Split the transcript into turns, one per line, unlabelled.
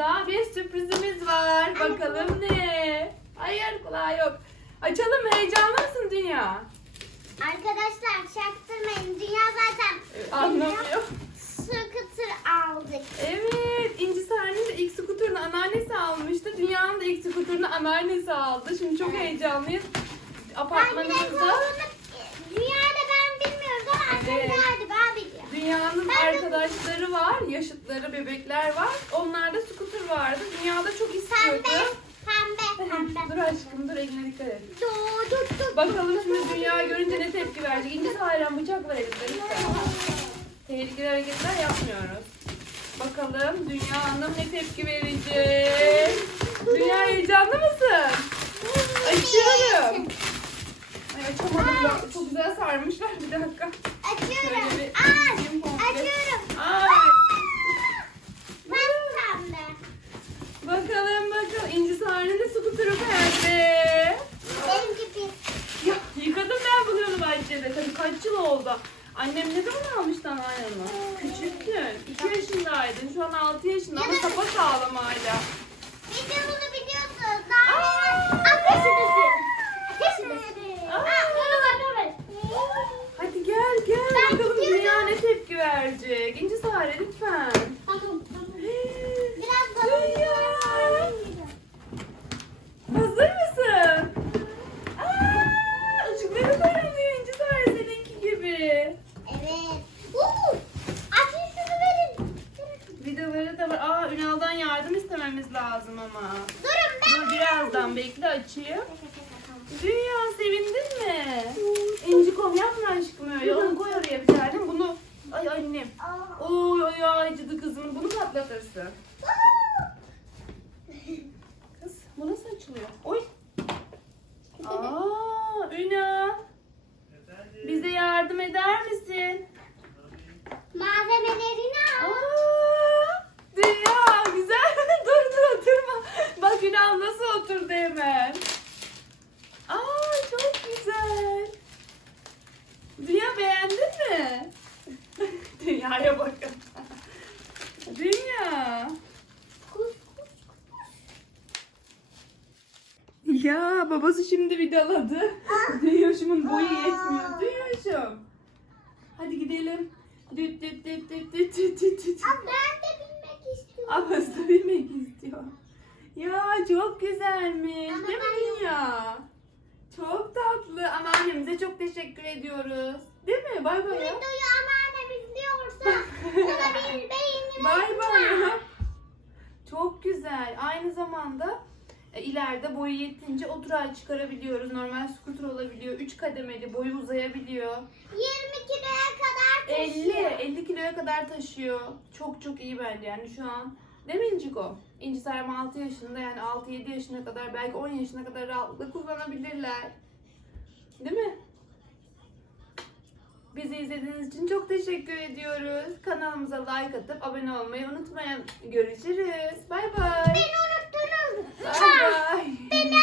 Dünyamıza bir sürprizimiz var. Bakalım ne? Hayır kulağı yok. Açalım? Heyecanlı mısın Dünya?
Arkadaşlar çaktırmayın. Dünya zaten
Anlamıyor.
Scooter aldık.
Evet, İnci Sare'nin de ilk skuterını anneannesi almıştı. Dünyanın da ilk skuterını anneannesi aldı. Şimdi çok heyecanlıyız.
Ben
Apartmanımızda
olduğunu dünyada ben bilmiyorum ama annem
Evet. dünyanın
Ben de-
arkadaşları var, yaşıtları, bebekler var. Onlarda skuter vardı. Dünyada çok
Pembe,
istiyordu.
pembe, pembe.
dur aşkım, dur eline dikkat et.
Du, du, du,
Bakalım şimdi dünya görünce ne tepki verecek. İnci Saren bıçak var elinde lütfen. Tehlikeli hareketler yapmıyoruz. Bakalım Dünya Hanım ne tepki verecek? Dünya heyecanlı mısın? Açıyorum. Ay açamadım çok güzel sarmışlar bir dakika.
Açıyorum. Aç, açıyorum.
Ay.
Bak pembe.
Bakalım bakalım İnci Saren'in de skuterı pembe.
Benimki pis.
Ya yıkadım ben bunu onu bahçede. Tabii kaç yıl oldu. Annem ne zaman almıştı anneannemi? Küçüktün. 2 yaşındaydın. Şu an 6 yaşında ama sapa sağlam hala.
Bir de bunu
istememiz lazım ama.
Durun ben.
Dur birazdan bekle açayım. Dünya sevindin mi? İncikom yapma aşkım öyle. Onu koy oraya bir tane. Bunu ay annem. Oy ay acıdı kızım. Bunu patlatırsın. Kız bu nasıl açılıyor? Oy. Dünyaya bakın. Dünya. Ya babası şimdi vidaladı. Dünyuşumun boyu yetmiyor. Dünyuşum. Hadi gidelim. Düt düt düt düt düt düt düt düt.
Aa, Ben de bilmek istiyorum.
Abası da bilmek istiyor. Ya çok güzelmiş.
Ama
Değil mi Dünya? Çok tatlı. Anneannemize çok teşekkür ediyoruz. Değil mi? Bay bay.
Videoyu anneannem izliyorsa ona bir beğeni
Bay bay. Çok güzel. Aynı zamanda e, ileride boyu yetince oturay çıkarabiliyoruz. Normal scooter olabiliyor. 3 kademeli boyu uzayabiliyor.
20 kiloya kadar
50,
taşıyor.
50 kiloya kadar taşıyor. Çok çok iyi bence yani şu an. Değil mi İnciko? İnci Sarma 6 yaşında yani 6-7 yaşına kadar belki 10 yaşına kadar rahatlıkla kullanabilirler. Değil mi? Bizi izlediğiniz için çok teşekkür ediyoruz. Kanalımıza like atıp abone olmayı unutmayın. Görüşürüz. Bay bay.
Beni unuttunuz.
Bay bay.